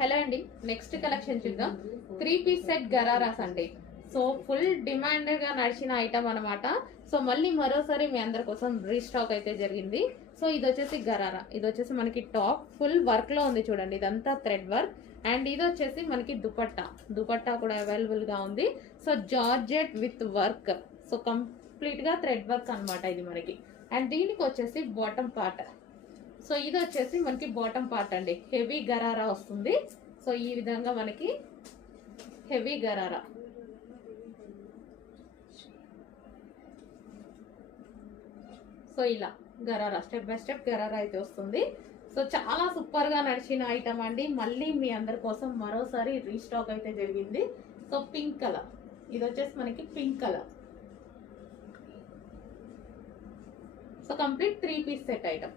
Hello అండి, next collection చూద్దాం. 3 piece set ghararas అండి. సో ఫుల్ డిమాండ్ గా నడిచిన ఐటమ్ అనమాట. సో మళ్ళీ మరోసారి మీ అందరి కోసం రీస్టాక్ అయితే జరిగింది. సో ఇది వచ్చేసి గరారా, ఇది వచ్చేసి మనకి టాప్ ఫుల్ వర్క్ లో ఉంది చూడండి, ఇదంతా థ్రెడ్ వర్క్. అండ్ ఇది వచ్చేసి మనకి దుపట్టా కూడా అవైలబుల్ గా ఉంది. So georgette with work, so complete గా థ్రెడ్ వర్క్ అనమాట ఇది మనకి. అండ్ దీనికి వచ్చేసి బాటమ్ పార్ట్, సో ఇది వచ్చేసి మనకి బాటమ్ పార్ట్ అండి, హెవీ గరారా వస్తుంది. సో ఈ విధంగా మనకి హెవీ గరారా, సో ఇలా gharara step by step gharara అయితే వస్తుంది. సో చాలా సూపర్ గా నడిచిన ఐటమ్ అండి. మళ్ళీ మీ అందరి కోసం మరోసారి రీస్టాక్ అయితే జరిగింది. సో పింక్ కలర్, ఇది వచ్చేసి మనకి pink colour. So complete 3 piece set item.